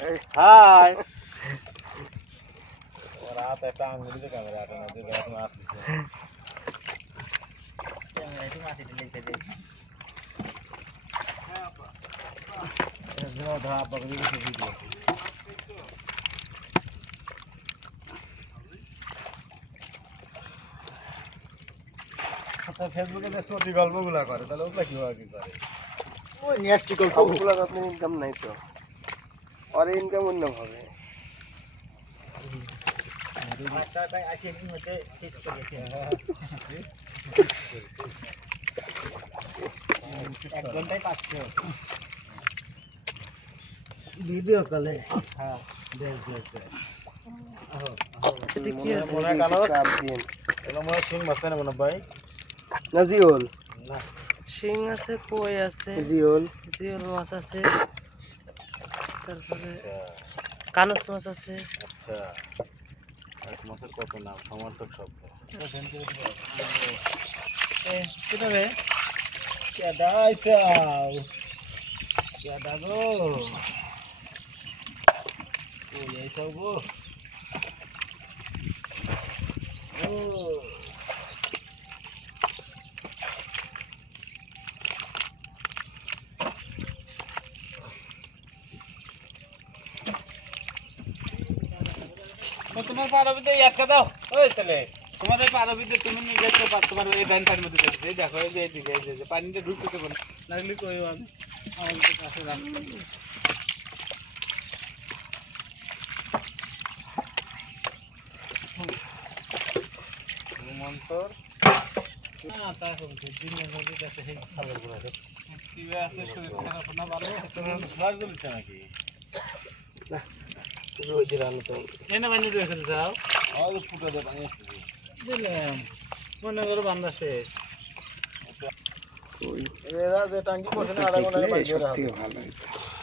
একটা একটু দিয়ে না। হাই একটু। ওর হাত একটা আঙুলিতে ক্যামেরা আটা না দিলে এখন আসছে ধরা আব্বা ভিডিও আচ্ছা ফেসবুকে যে গল্পগুলা করে তাহলে ওগুলা কীভাবে কি করে ওই নেক্সট কল সবগুলো আপনার ইনকাম নাই তো আর ইনকাম অন্য এক ঘন্টায় পাঁচশো ভিডিও কলে। হ্যাঁ দেখ দেখ দেখ জিওল না। শিং আছে কই আছে? জিওল জিওল মাছ আছে। তারপরে আচ্ছা। কানস মাছ আছে। আচ্ছা। এক মাসের কত নাম? সমর্থক শব্দ। কোথা কেডা আইসাও কেডা গো কই আইসাও গো। ও তো তোমার পারবিতে একটা দাও। ওই ছেলে, তোমার এই পারবিতে তুমি নিজে তো তোমার এই ব্যাংক পানির মধ্যে দেখছি দেখো, এই যে এদিকে এই যে- পানিটা ঢুকতে না লাগলে কই আমি? আমার তো কাছে রুমন্তর হ্যাঁ তা করছে দিনের আছে, শরীর খারাপ না, ভালো। ফ্লাশ জ্বলছে নাকি? রোজ রান্না তো এনে বানিয়ে দিয়ে রেখে যাও আমাদের ফুটো দিয়ে পানি আসছে দিলাম। মনে করো বান্ধা শেষ। কই এরা যে টাঙ্কি করছে না আধা ঘণ্টা দেখলে পানি দিয়ে সত্যি রাখবে। ভালো।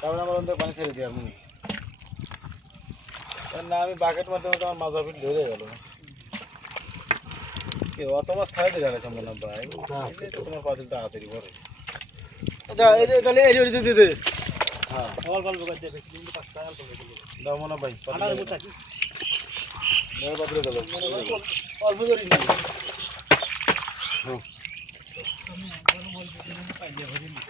তারপরে আমার ওদের পানি ছেড়ে দিয়ে আমি না আমি বাকেট মারতে মারতে আমার মাজা পিঠ ধরে গেল। কি অত মাছ খাই দিয়ে গেছে মনে ভাই। তোমার পাতিল তাড়াতাড়ি ভরে এই যে তাহলে এই যে দিতে দে হ্যাঁ। সবার গল্প করতে দেখছি কিন্তু পাঁচটা গল্প করে দিল দাও মনে ভাই আনার মতো থাকি মেরে বাপরে দাও অল্প ধরি না আমি বলছি পাইলে ভরি না।